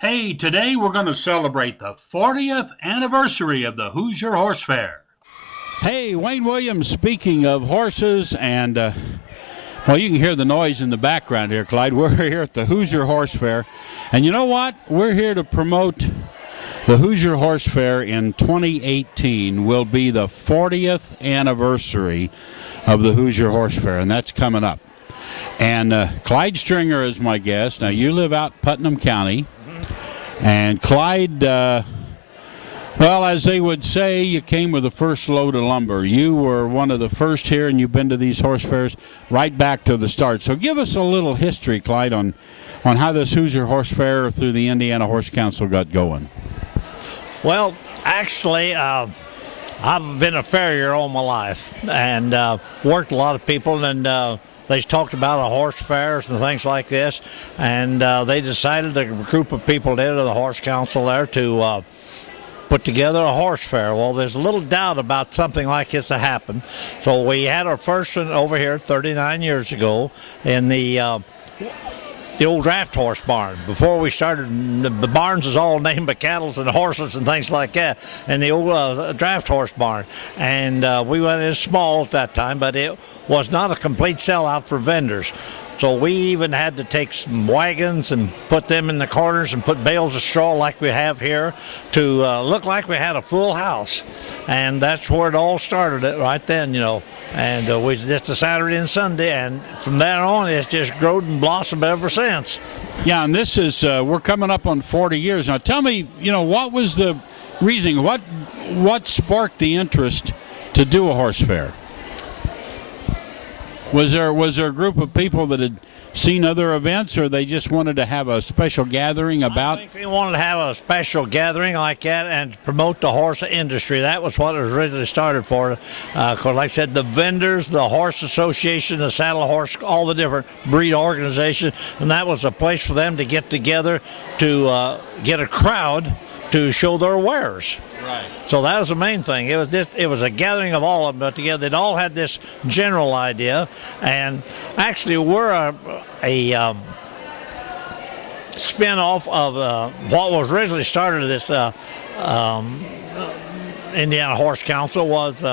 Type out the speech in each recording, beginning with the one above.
Hey, today we're going to celebrate the 40th anniversary of the Hoosier Horse Fair. Hey, Wayne Williams, speaking of horses, and well, you can hear the noise in the background here, Clyde. We're here at the Hoosier Horse Fair, and you know what? We're here to promote the Hoosier Horse Fair in 2018 will be the 40th anniversary of the Hoosier Horse Fair, and that's coming up. And Clyde Stringer is my guest. Now, you live out Putnam County, and Clyde, well, as they would say, you came with the first load of lumber. You were one of the first here, and you've been to these horse fairs right back to the start. So give us a little history, Clyde, on how this Hoosier Horse Fair through the Indiana Horse Council got going. Well, actually, I've been a farrier all my life and worked a lot of people, and they talked about horse fairs and things like this, and they decided, a group of people did, the Horse Council there, to put together a horse fair. Well, there's a little doubt about something like this to happen. So we had our first one over here 39 years ago in the old draft horse barn. Before we started, the barns was all named by cattle and horses and things like that, and the old draft horse barn. And we went in small at that time, but it was not a complete sellout for vendors. So we even had to take some wagons and put them in the corners and put bales of straw like we have here to look like we had a full house. And that's where it all started right then, you know. And we just a Saturday and Sunday, and from there on it's just grown and blossomed ever since. Yeah, and this is, we're coming up on 40 years. Now tell me, you know, what was the reason, what sparked the interest to do a horse fair? Was there a group of people that had seen other events, or they just wanted to have a special gathering about? I think they wanted to have a special gathering like that and promote the horse industry. That was what it was originally started for. Because like I said, the vendors, the horse association, the saddle horse, all the different breed organizations, and that was a place for them to get together to get a crowd to show their wares. Right. So that was the main thing. It was a gathering of all of them together. They all had this general idea, and actually we're a spin-off of what was originally started. This Indiana Horse Council was.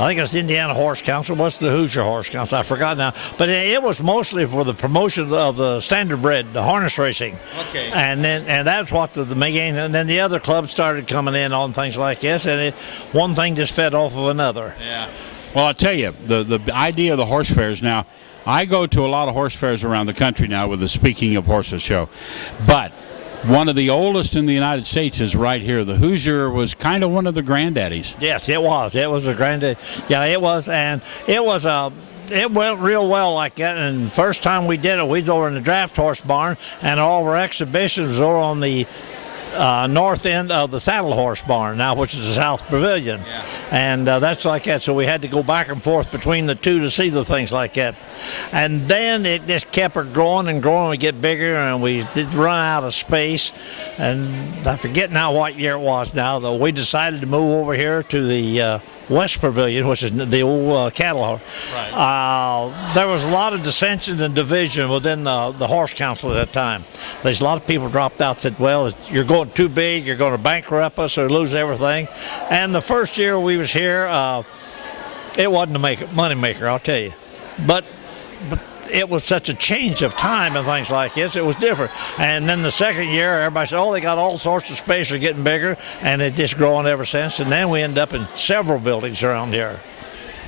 I think it's the Indiana Horse Council. What's the Hoosier Horse Council? I forgot now. But it was mostly for the promotion of the standardbred, the harness racing. Okay. And that's what the main. And then the other clubs started coming in on things like this, and one thing just fed off of another. Yeah. Well, I'll tell you, the idea of the horse fairs now. I go to a lot of horse fairs around the country now with the Speaking of Horses show, but one of the oldest in the United States is right here. The Hoosier was kind of one of the granddaddies. Yes, it was. It was a granddad. Yeah, it was, and it was it went real well like that. And the first time we did it, we was over in the draft horse barn, and all of our exhibitions were on the north end of the saddle horse barn now, which is the South Pavilion. Yeah. And that's like that. So we had to go back and forth between the two to see the things like that. And then it just kept growing and growing. We get bigger, and we did run out of space. And I forget now what year it was now, though. We decided to move over here to the West Pavilion, which is the old cattle. Right. There was a lot of dissension and division within the Horse Council at that time. There's a lot of people dropped out, said, well, you're going too big, you're going to bankrupt us or lose everything. And the first year we was here, it wasn't a money maker, I'll tell you. But it was such a change of time and things like this. It was different. And then the second year, everybody said, oh, they got all sorts of space, they're getting bigger, and it just growing ever since. And then we end up in several buildings around here.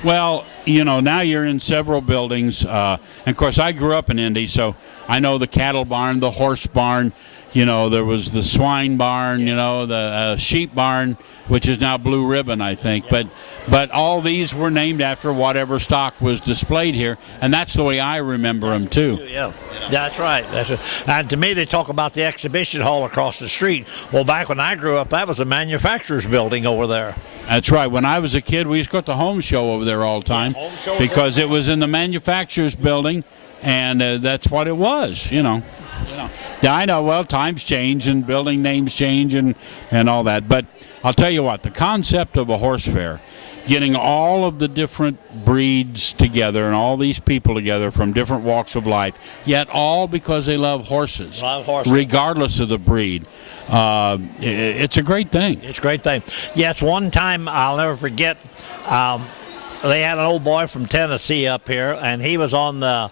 Well, you know, now you're in several buildings. And of course, I grew up in Indy, so I know the cattle barn, the horse barn. You know, there was the swine barn, you know, the sheep barn, which is now Blue Ribbon, I think. Yeah. But all these were named after whatever stock was displayed here, and that's the way I remember them, too. Yeah, that's right. And to me, they talk about the exhibition hall across the street. Well, back when I grew up, that was a manufacturer's building over there. That's right. When I was a kid, we used to go to the home show over there all the time because it was in the manufacturer's building, and that's what it was, you know. Yeah, I know. Well, times change and building names change and all that. But I'll tell you what, the concept of a horse fair getting all of the different breeds together and all these people together from different walks of life, yet all because they love horses, regardless of the breed. It's a great thing. It's a great thing. Yes, one time I'll never forget, they had an old boy from Tennessee up here, and he was on the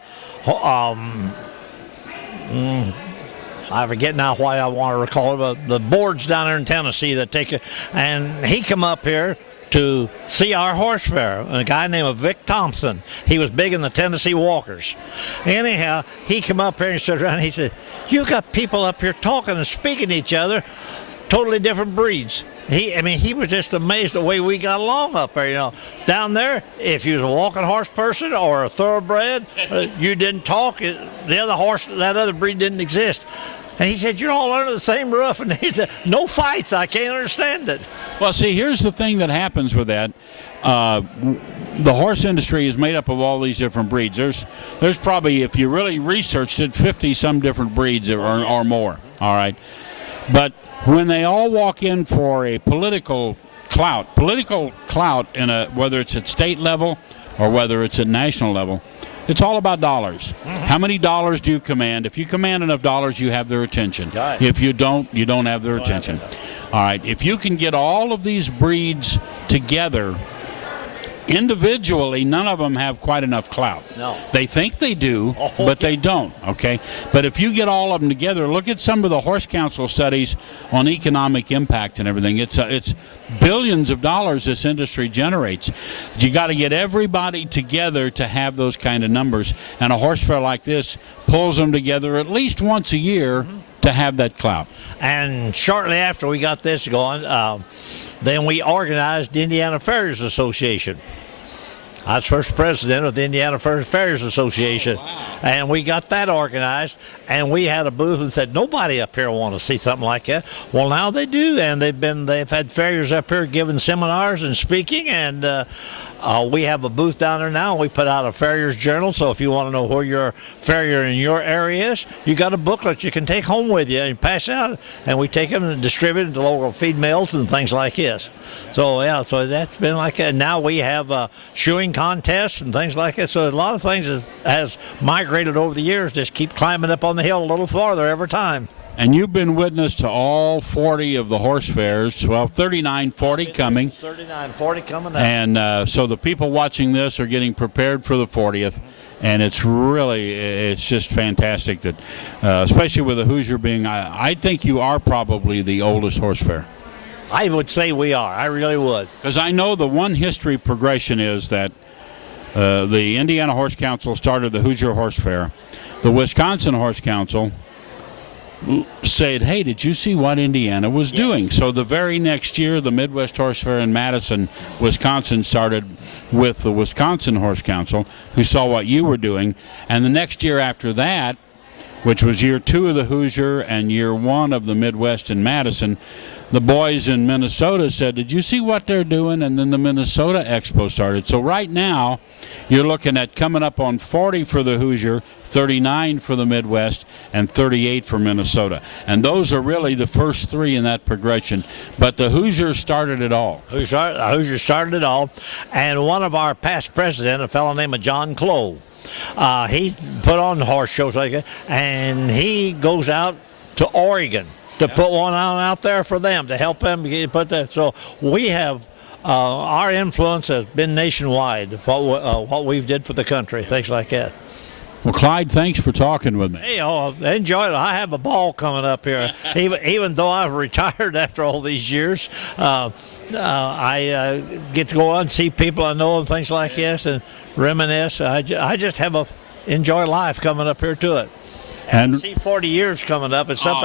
I forget now why I want to recall it, but the boards down there in Tennessee that take it, and he come up here to see our horse fair. A guy named Vic Thompson. He was big in the Tennessee Walkers. Anyhow, he come up here and stood around and he said, "You got people up here talking and speaking to each other, totally different breeds." He was just amazed the way we got along up there, you know. Down there, if you was a walking horse person or a thoroughbred, you didn't talk. The other horse, that other breed didn't exist. And he said, "You're all under the same roof." And he said, "No fights. I can't understand it." Well, see, here's the thing that happens with that. The horse industry is made up of all these different breeds. There's probably, if you really researched it, 50-some different breeds or more. All right. But when they all walk in for a political clout in whether it's at state level or whether it's at national level, it's all about dollars. How many dollars do you command? If you command enough dollars, you have their attention. Right. If you don't have their attention. All right. If you can get all of these breeds together individually, none of them have quite enough clout. No. They think they do, but they don't, okay? But if you get all of them together, look at some of the Horse Council studies on economic impact and everything. It's billions of dollars this industry generates. You got to get everybody together to have those kind of numbers, and a horse fair like this pulls them together at least once a year to have that clout. And shortly after we got this going, then we organized the Indiana Farriers Association. I was first president of the Indiana Farriers Association. Oh, wow. And we got that organized, and we had a booth and said, nobody up here want to see something like that. Well, now they do, and they've had farriers up here giving seminars and speaking, and we have a booth down there now. We put out a Farrier's Journal, so if you want to know who your farrier in your area is, you got a booklet you can take home with you and pass out, and we take them and distribute them to local feed mills and things like this. So, yeah, so that's been like that. Now we have shoeing contests and things like that. So a lot of things has migrated over the years, just keep climbing up on the hill a little farther every time. And you've been witness to all 40 of the horse fairs, well, 39, 40 coming. 39, 40 coming up. And so the people watching this are getting prepared for the 40th. And it's just fantastic that, especially with the Hoosier being, I think you are probably the oldest horse fair. I would say we are. I really would. Because I know the one history progression is that the Indiana Horse Council started the Hoosier Horse Fair. The Wisconsin Horse Council said, "Hey, did you see what Indiana was doing?" So the very next year, the Midwest Horse Fair in Madison, Wisconsin started with the Wisconsin Horse Council, who saw what you were doing. And the next year after that, which was year 2 of the Hoosier and year 1 of the Midwest in Madison, the boys in Minnesota said, "Did you see what they're doing?" And then the Minnesota Expo started. So right now, you're looking at coming up on 40 for the Hoosier, 39 for the Midwest, and 38 for Minnesota. And those are really the first 3 in that progression. But the Hoosier started it all. Hoosier started it all. And one of our past presidents, a fellow named John Clough, he put on horse shows like that, and he goes out to Oregon to put one on out there for them, to help them put that. So we have, our influence has been nationwide, what we've did for the country, things like that. Well, Clyde, thanks for talking with me. Hey, enjoy it. I have a ball coming up here. even though I've retired after all these years, I get to go out and see people I know and things like this and reminisce. I just have enjoy life coming up here to it. And see 40 years coming up. It's something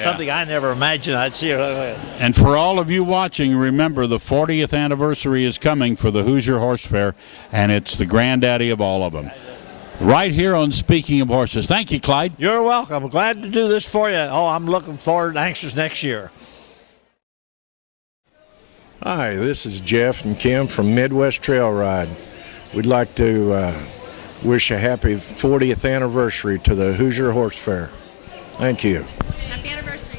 something I never imagined I'd see. And for all of you watching, remember the 40th anniversary is coming for the Hoosier Horse Fair, and it's the granddaddy of all of them. Right here on Speaking of Horses. Thank you, Clyde. You're welcome. I'm glad to do this for you. I'm looking forward and anxious next year. Hi, this is Jeff and Kim from Midwest Trail Ride. We'd like to wish a happy 40th anniversary to the Hoosier Horse Fair. Thank you. Happy anniversary.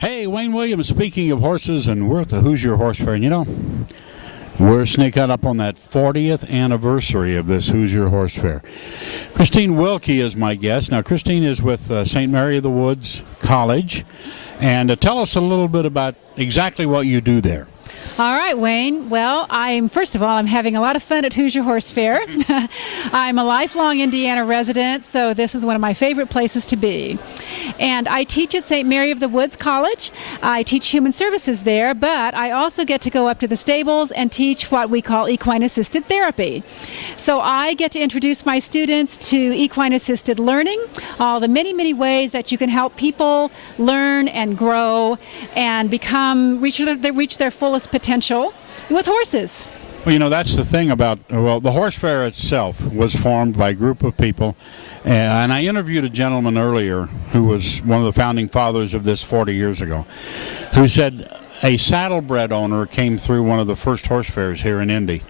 Hey. Hey, Wayne Williams speaking of horses, and we're at the Hoosier Horse Fair. And, you know, we're sneaking up on that 40th anniversary of this Hoosier Horse Fair. Christine Wilkie is my guest. Now, Christine is with St. Mary of the Woods College. And tell us a little bit about exactly what you do there. All right, Wayne. Well, first of all, I'm having a lot of fun at Hoosier Horse Fair. I'm a lifelong Indiana resident, so this is one of my favorite places to be. And I teach at St. Mary of the Woods College. I teach human services there, but I also get to go up to the stables and teach what we call equine-assisted therapy. So I get to introduce my students to equine-assisted learning, all the many, many ways that you can help people learn and grow and reach their fullest potential with horses. Well, you know, that's the thing about, the horse fair itself was formed by a group of people. And I interviewed a gentleman earlier who was one of the founding fathers of this 40 years ago, who said a saddlebred owner came through one of the first horse fairs here in Indy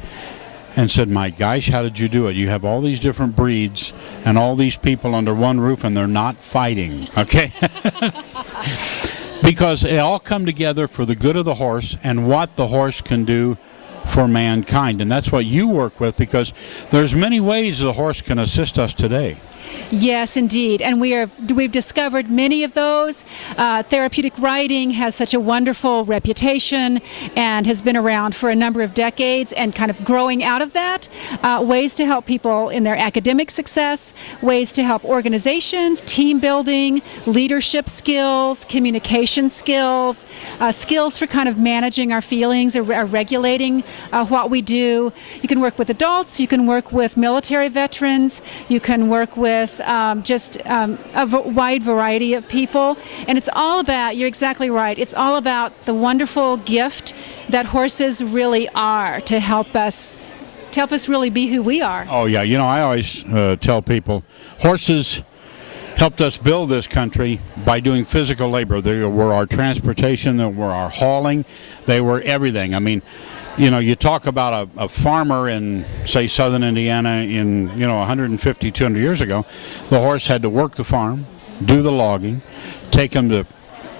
and said, my gosh, how did you do it? You have all these different breeds and all these people under one roof and they're not fighting, okay? Because they all come together for the good of the horse and what the horse can do for mankind. And that's what you work with, because there's many ways the horse can assist us today. Yes, indeed. And we've discovered many of those. Therapeutic riding has such a wonderful reputation and has been around for a number of decades, and kind of growing out of that, ways to help people in their academic success, ways to help organizations, team building, leadership skills, communication skills, skills for kind of managing our feelings or regulating what we do. You can work with adults, you can work with military veterans, you can work with a wide variety of people. And it's all about, you're exactly right, it's all about the wonderful gift that horses really are to help us really be who we are. Oh, yeah. You know, I always tell people, horses helped us build this country by doing physical labor. They were our transportation, they were our hauling, they were everything. I mean, you know, you talk about a farmer in, say, southern Indiana in, 150, 200 years ago. The horse had to work the farm, do the logging, take him to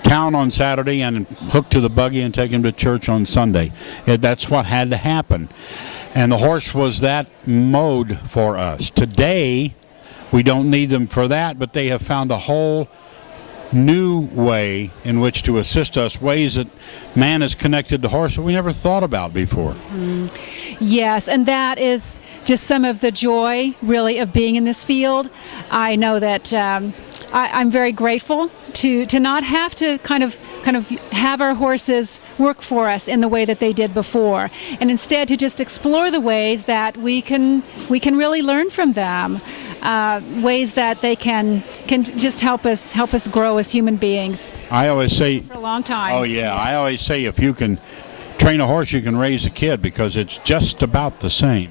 town on Saturday and hook to the buggy and take him to church on Sunday. That's what had to happen. And the horse was that mode for us. Today, we don't need them for that, but they have found a whole new way in which to assist us, ways that man is connected to horse that we never thought about before. Yes, and that is just some of the joy, really, of being in this field. I know that I'm very grateful to not have to kind of have our horses work for us in the way that they did before, and instead to just explore the ways that we can really learn from them. Ways that they can just help us grow as human beings. I always say for a long time. Oh yeah, I always say if you can train a horse, you can raise a kid, because it's just about the same.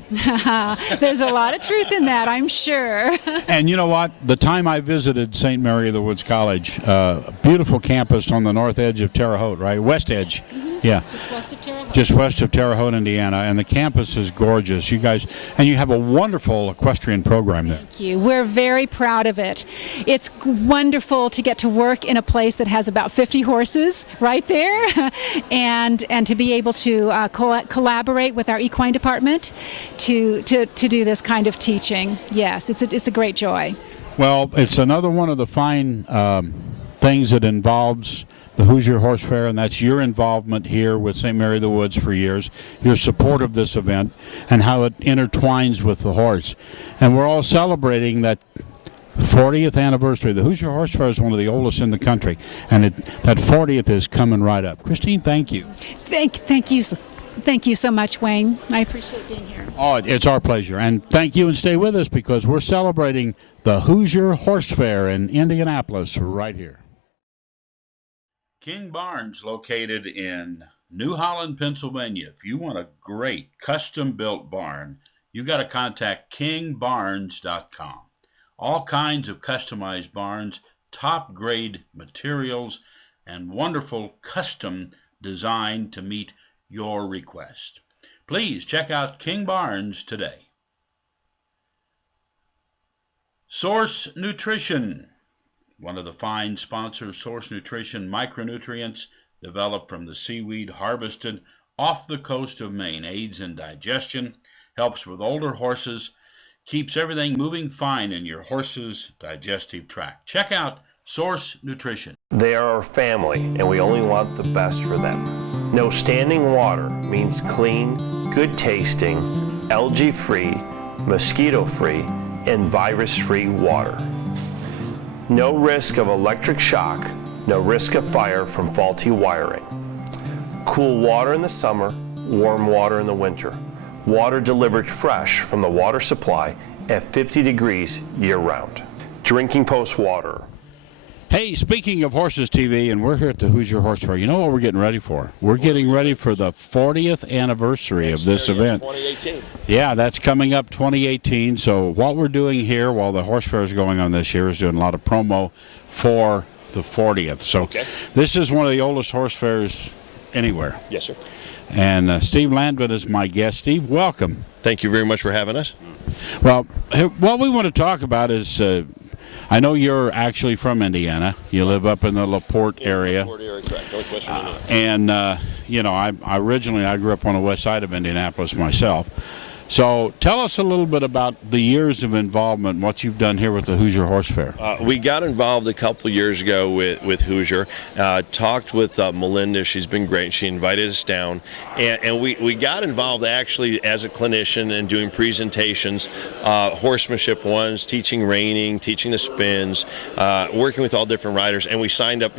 There's a lot of truth in that, I'm sure. And you know what? The time I visited St. Mary of the Woods College, beautiful campus on the north edge of Terre Haute, right? West edge. Mm-hmm. Yeah. It's just west of Terre Haute. Just west of Terre Haute, Indiana, and the campus is gorgeous. You guys, and you have a wonderful equestrian program there. Thank you. We're very proud of it. It's wonderful to get to work in a place that has about 50 horses right there, and to be able to collaborate with our equine department to do this kind of teaching. Yes, it's a great joy. Well, it's another one of the fine things that involves the Hoosier Horse Fair, and that's your involvement here with St. Mary of the Woods for years, your support of this event, and how it intertwines with the horse. And we're all celebrating that 40th anniversary. The Hoosier Horse Fair is one of the oldest in the country, and that 40th is coming right up. Christine, thank you. Thank you. Thank you so much, Wayne. I appreciate being here. Oh, it's our pleasure. And thank you, and stay with us, because we're celebrating the Hoosier Horse Fair in Indianapolis right here. King Barns, located in New Holland, Pennsylvania. If you want a great custom-built barn, you got to contact kingbarns.com. All kinds of customized barns, top-grade materials, and wonderful custom design to meet your request. Please check out King Barns today. Source Nutrition. one of the fine sponsors of Source Nutrition, micronutrients developed from the seaweed harvested off the coast of Maine, aids in digestion, helps with older horses, keeps everything moving fine in your horse's digestive tract. Check out Source Nutrition. They are our family, and we only want the best for them. No standing water means clean, good tasting, algae-free, mosquito-free, and virus-free water. No risk of electric shock, no risk of fire from faulty wiring. Cool water in the summer, warm water in the winter. Water delivered fresh from the water supply at 50 degrees year-round. Drinking Post water. Hey, speaking of Horses TV, and we're here at the Hoosier Horse Fair, you know what we're getting ready for? We're getting ready for the 40th anniversary of this event. 2018. Yeah, that's coming up 2018. So what we're doing here while the Horse Fair is going on this year is doing a lot of promo for the 40th. So this is one of the oldest horse fairs anywhere. Yes, sir. And Steve Landvin is my guest. Steve, welcome. Thank you very much for having us. Well, what we want to talk about is I know you're actually from Indiana. You live up in the LaPorte area. LaPorte area, correct. Northwestern Indiana. And, you know, I grew up on the west side of Indianapolis myself. So tell us a little bit about the years of involvement, what you've done here with the Hoosier Horse Fair. We got involved a couple years ago with Hoosier, talked with Melinda. She's been great. She invited us down, and we got involved actually as a clinician and doing presentations, horsemanship ones, teaching reining, teaching the spins, working with all different riders, and we signed up,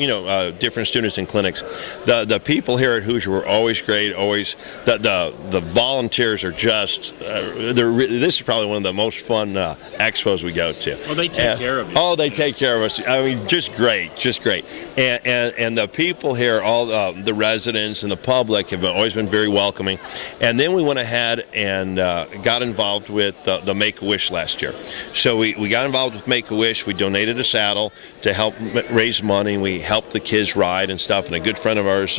different students in clinics. The people here at Hoosier were always great. Always the volunteers are just. This is probably one of the most fun expos we go to. Well, they take care of you. Oh, they take care of us. I mean, just great. And the people here, all the residents and the public have always been very welcoming. And then we went ahead and got involved with the Make-A-Wish last year. So we got involved with Make-A-Wish. We donated a saddle to help raise money. We helped the kids ride and stuff. And a good friend of ours,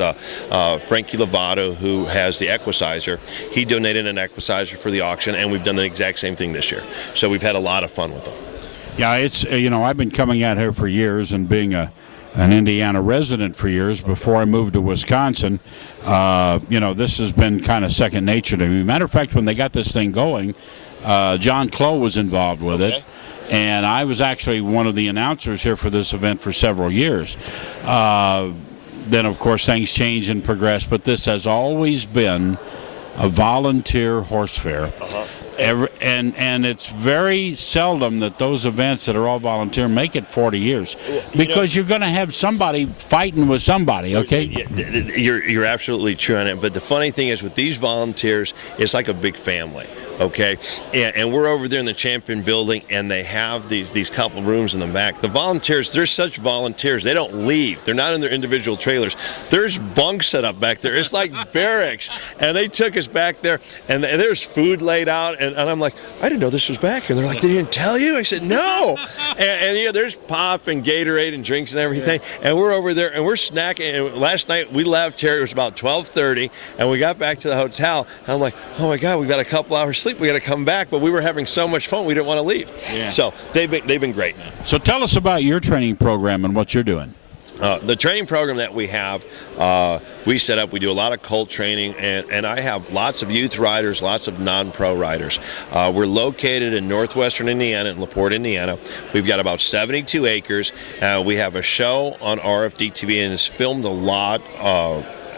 Frankie Lovato, who has the Equicizer, he donated an Equicizer for the auction, and we've done the exact same thing this year. So we've had a lot of fun with them. Yeah, it's I've been coming out here for years and being an Indiana resident for years before I moved to Wisconsin. This has been kind of second nature to me. Matter of fact, when they got this thing going, John Clough was involved with it, and I was actually one of the announcers here for this event for several years. Then, of course, things change and progress, but this has always been a volunteer horse fair. And it's very seldom that those events that are all volunteer make it 40 years, because you're going to have somebody fighting with somebody, okay? You're absolutely true on it, but the funny thing is with these volunteers, it's like a big family, okay? And we're over there in the Champion building, and they have these couple rooms in the back. The volunteers, they're such volunteers, they don't leave. They're not in their individual trailers. There's bunks set up back there. It's like barracks, and they took us back there, and there's food laid out. And I'm like, I didn't know this was back here. They're like, they didn't tell you? I said, no. and there's pop and Gatorade and drinks and everything. And we're over there and we're snacking. And last night we left here. It was about 12:30, and we got back to the hotel. And I'm like, oh my God, we've got a couple hours sleep. We got to come back. But we were having so much fun, we didn't want to leave. Yeah. So they've been great. So tell us about your training program and what you're doing. The training program that we have, we set up, we do a lot of colt training, and I have lots of youth riders, lots of non-pro riders. We're located in northwestern Indiana, in LaPorte, Indiana. We've got about 72 acres. We have a show on RFD TV, and it's filmed a lot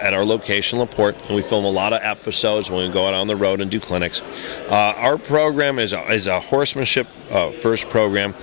at our location, LaPorte, and we film a lot of episodes when we go out on the road and do clinics. Our program is a horsemanship first program.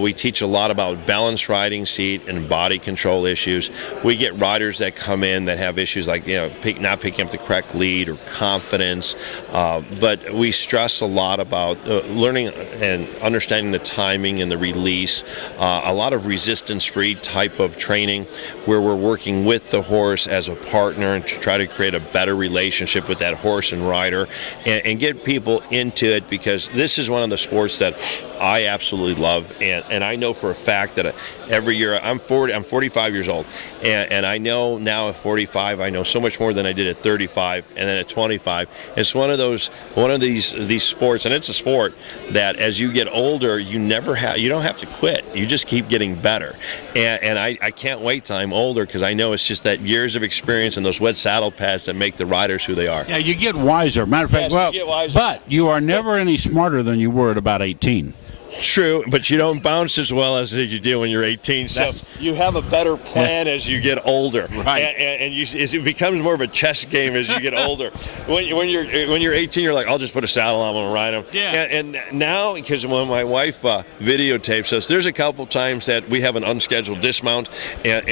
We teach a lot about balanced riding, seat, and body control issues. We get riders that come in that have issues like not picking up the correct lead or confidence, but we stress a lot about learning and understanding the timing and the release. A lot of resistance-free type of training where we're working with the horse as a partner partner and to try to create a better relationship with that horse and rider, and get people into it, because this is one of the sports that I absolutely love, and I know for a fact that every year I'm 45 years old, and I know now at 45 I know so much more than I did at 35 and then at 25. It's one of these sports, and it's a sport that as you get older you don't have to quit. You just keep getting better, and I can't wait till I'm older, because I know it's just that years of experience and those wet saddle pads that make the riders who they are. Yeah, you get wiser. Matter of fact, yes, you get wiser. But you are never any smarter than you were at about 18. True, but you don't bounce as well as you do when you're 18. So you have a better plan as you get older, right? And it becomes more of a chess game as you get older. When you're 18, you're like, I'll just put a saddle on, I'm gonna ride them. Yeah. And now, because when my wife videotapes us, there's a couple times that we have an unscheduled dismount, and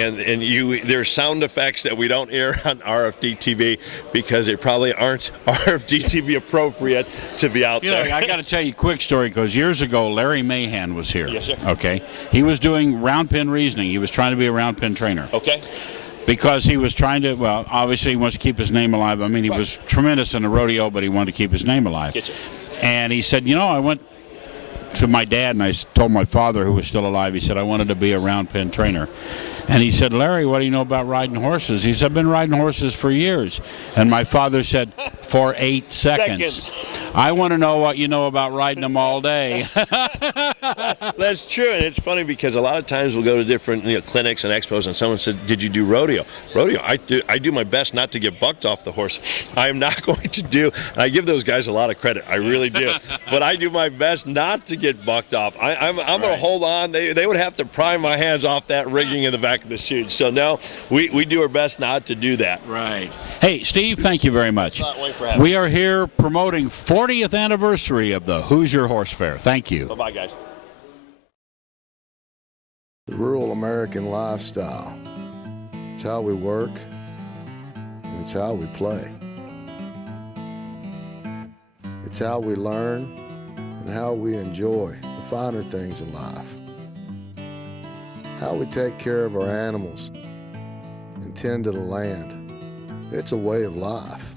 there's sound effects that we don't air on RFD TV because they probably aren't RFD TV appropriate to be out there. I got to tell you a quick story, because years ago, Larry Mahan was here. Yes, sir. Okay. He was doing round pen reasoning. He was trying to be a round pen trainer. Okay. Because he was trying to, well, obviously he wants to keep his name alive. I mean, he was tremendous in the rodeo, but he wanted to keep his name alive. Get you. And he said, I went to my dad and I told my father, who was still alive, he said, I wanted to be a round pen trainer. And he said, Larry, what do you know about riding horses? He said, I've been riding horses for years. And my father said, for 8 seconds. I want to know what you know about riding them all day. That's true, and it's funny because a lot of times we'll go to different clinics and expos, and someone said, did you do rodeo? Rodeo, I do my best not to get bucked off the horse. I am not going to do, and I give those guys a lot of credit, I really do, but I do my best not to get bucked off. I'm going to hold on. They would have to pry my hands off that rigging in the back of the chute. So no, we do our best not to do that. Right. Hey, Steve, thank you very much. We are here promoting 40th anniversary of the Hoosier Horse Fair. Thank you. Bye-bye, guys. The rural American lifestyle. It's how we work, and it's how we play. It's how we learn and how we enjoy the finer things in life. How we take care of our animals and tend to the land. It's a way of life.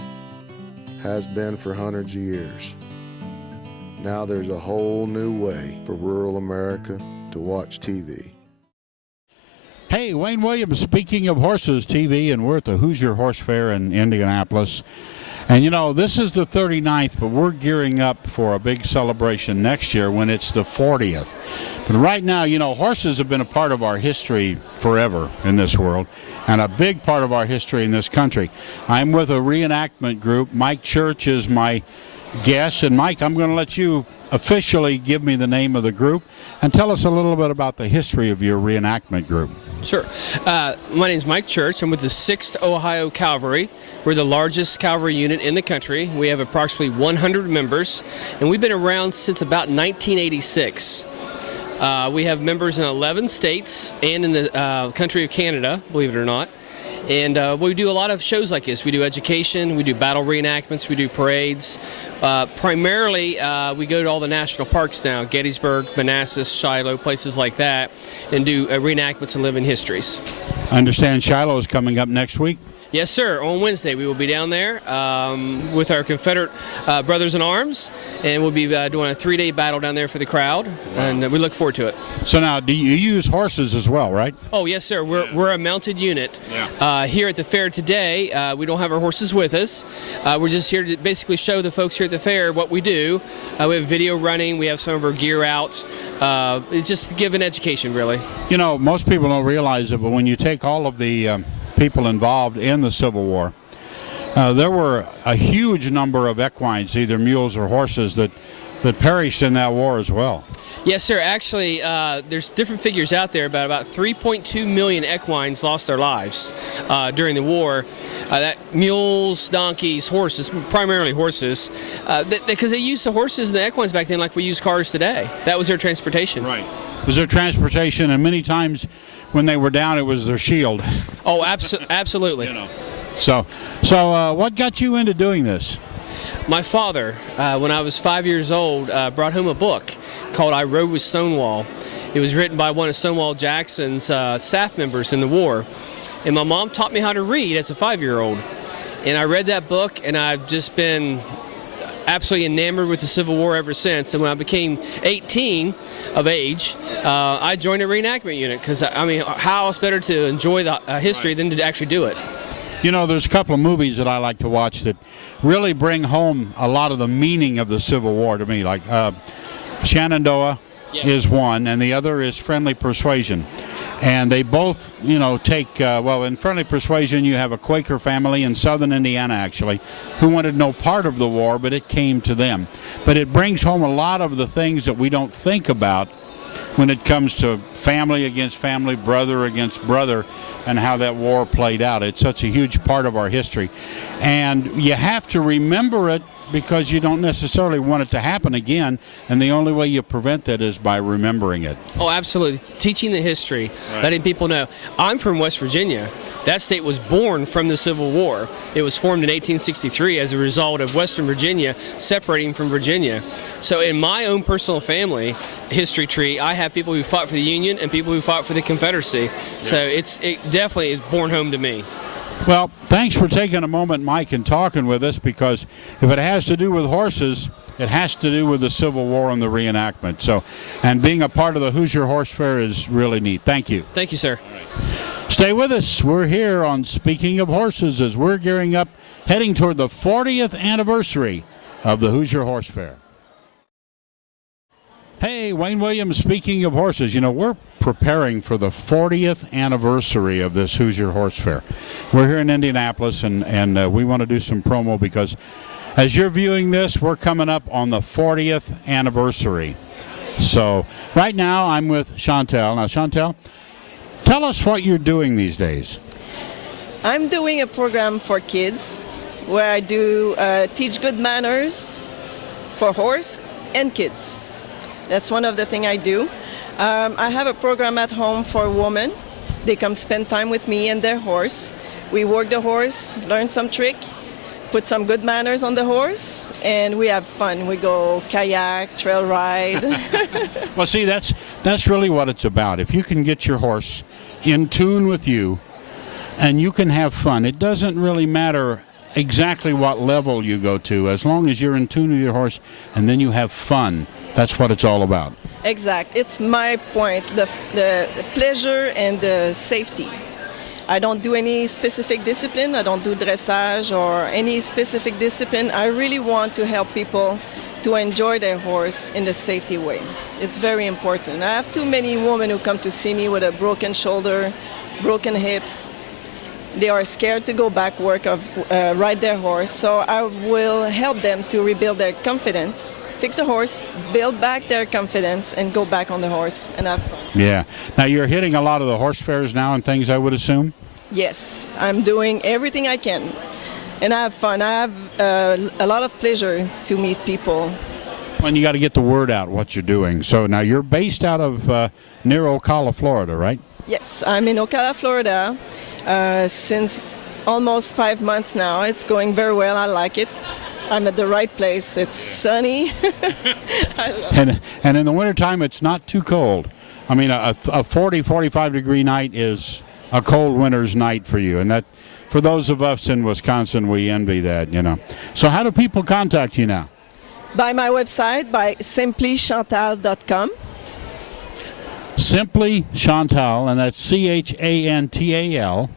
Has been for hundreds of years. Now there's a whole new way for rural America to watch TV. Hey, Wayne Williams, speaking of horses TV, and we're at the Hoosier Horse Fair in Indianapolis. And this is the 39th, but we're gearing up for a big celebration next year when it's the 40th. But right now, horses have been a part of our history forever in this world, and a big part of our history in this country. I'm with a reenactment group. Mike Church is my guest. And Mike, I'm going to let you officially give me the name of the group and tell us a little bit about the history of your reenactment group. Sure. My name is Mike Church. I'm with the 6th Ohio Cavalry. We're the largest cavalry unit in the country. We have approximately 100 members, and we've been around since about 1986. We have members in 11 states and in the country of Canada, believe it or not. And we do a lot of shows like this. We do education, we do battle reenactments, we do parades. Primarily, we go to all the national parks now, Gettysburg, Manassas, Shiloh, places like that, and do reenactments and living histories. I understand Shiloh is coming up next week. Yes, sir. On Wednesday, we will be down there with our Confederate brothers in arms, and we'll be doing a 3-day battle down there for the crowd, and we look forward to it. So now, do you use horses as well, right? Oh, yes, sir. We're a mounted unit. Here at the fair today, we don't have our horses with us. We're just here to basically show the folks here at the fair what we do. We have video running. We have some of our gear out. It's just to give an education, really. Most people don't realize it, but when you take all of the people involved in the Civil War, there were a huge number of equines, either mules or horses, that perished in that war as well. Yes, sir. Actually, there's different figures out there, but about 3.2 million equines lost their lives during the war. That mules, donkeys, horses, primarily horses, because they used the horses and the equines back then like we use cars today. That was their transportation. Right. It was their transportation, and many times when they were down, it was their shield. Oh, absolutely. So what got you into doing this? My father, when I was 5 years old, brought home a book called I Rode with Stonewall. It was written by one of Stonewall Jackson's staff members in the war. And my mom taught me how to read as a 5-year-old. And I read that book, and I've just been absolutely enamored with the Civil War ever since. And when I became 18 of age, I joined a reenactment unit because, I mean, how else better to enjoy the history than to actually do it? You know, there's a couple of movies that I like to watch that really bring home a lot of the meaning of the Civil War to me, like Shenandoah is one, and the other is Friendly Persuasion. And they both, you know, take, well, in Friendly Persuasion, you have a Quaker family in southern Indiana, actually, who wanted no part of the war, but it came to them. But it brings home a lot of the things that we don't think about when it comes to family against family, brother against brother, and how that war played out. It's such a huge part of our history. And you have to remember it because you don't necessarily want it to happen again, and the only way you prevent that is by remembering it. Oh, absolutely. Teaching the history, letting people know. I'm from West Virginia. That state was born from the Civil War. It was formed in 1863 as a result of Western Virginia separating from Virginia. So in my own personal family history tree, I have people who fought for the Union and people who fought for the Confederacy. So it definitely is born home to me. Well, thanks for taking a moment, Mike, and talking with us, because if it has to do with horses, it has to do with the Civil War and the reenactment. So, and being a part of the Hoosier Horse Fair is really neat. Thank you. Thank you, sir. Stay with us. We're here on Speaking of Horses as we're gearing up, heading toward the 40th anniversary of the Hoosier Horse Fair. Hey, Wayne Williams, Speaking of Horses. You know, we're preparing for the 40th anniversary of this Hoosier Horse Fair. We're here in Indianapolis, and we want to do some promo because as you're viewing this, we're coming up on the 40th anniversary. So right now I'm with Chantel. Now, Chantel, tell us what you're doing these days. I'm doing a program for kids where I do teach good manners for horse and kids. That's one of the things I do. I have a program at home for women. They come spend time with me and their horse. We work the horse, learn some trick, put some good manners on the horse, and we have fun. We go kayak, trail ride. Well, see, that's really what it's about. If you can get your horse in tune with you and you can have fun, it doesn't really matter exactly what level you go to, as long as you're in tune with your horse and then you have fun. That's what it's all about. Exact. It's my point, the pleasure and the safety. I don't do any specific discipline. I don't do dressage or any specific discipline. I really want to help people to enjoy their horse in the safety way. It's very important. I have too many women who come to see me with a broken shoulder, broken hips. They are scared to go back ride their horse. So I will help them to rebuild their confidence, fix the horse, build back their confidence, and go back on the horse and have fun. Yeah. Now, you're hitting a lot of the horse fairs now and things, I would assume? Yes. I'm doing everything I can. And I have fun. I have a lot of pleasure to meet people. Well, you got to get the word out what you're doing. So now you're based out of near Ocala, Florida, right? Yes. I'm in Ocala, Florida since almost 5 months now. It's going very well. I like it. I'm at the right place. It's sunny. I love it. And in the wintertime, it's not too cold. I mean, a 40, 45-degree night is a cold winter's night for you. And that, for those of us in Wisconsin, we envy that, you know. So how do people contact you now? By my website, by simplychantal.com. Simply Chantal, and that's CHANTAL.com.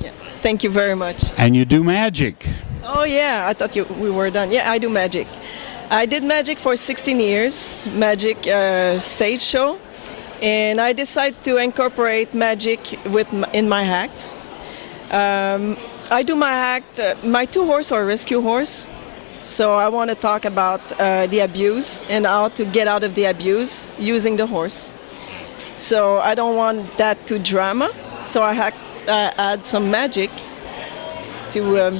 Yeah. Thank you very much. And you do magic. Oh, yeah. I thought we were done. Yeah, I do magic. I did magic for 16 years, magic stage show. And I decided to incorporate magic in my act. I do my act, my 2 horse are rescue horse. So I want to talk about the abuse and how to get out of the abuse using the horse. So I don't want that to drama. So I add some magic to...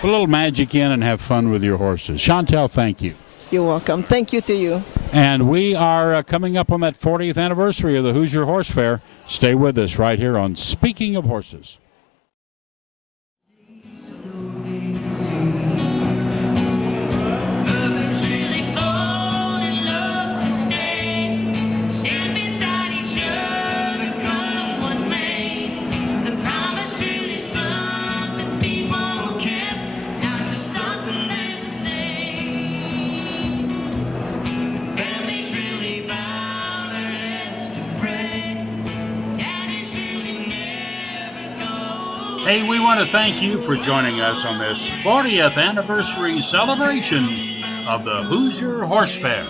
Put a little magic in and have fun with your horses. Chantal, thank you. You're welcome. Thank you to you. And we are coming up on that 40th anniversary of the Hoosier Horse Fair. Stay with us right here on Speaking of Horses. Hey, we want to thank you for joining us on this 40th anniversary celebration of the Hoosier Horse Fair.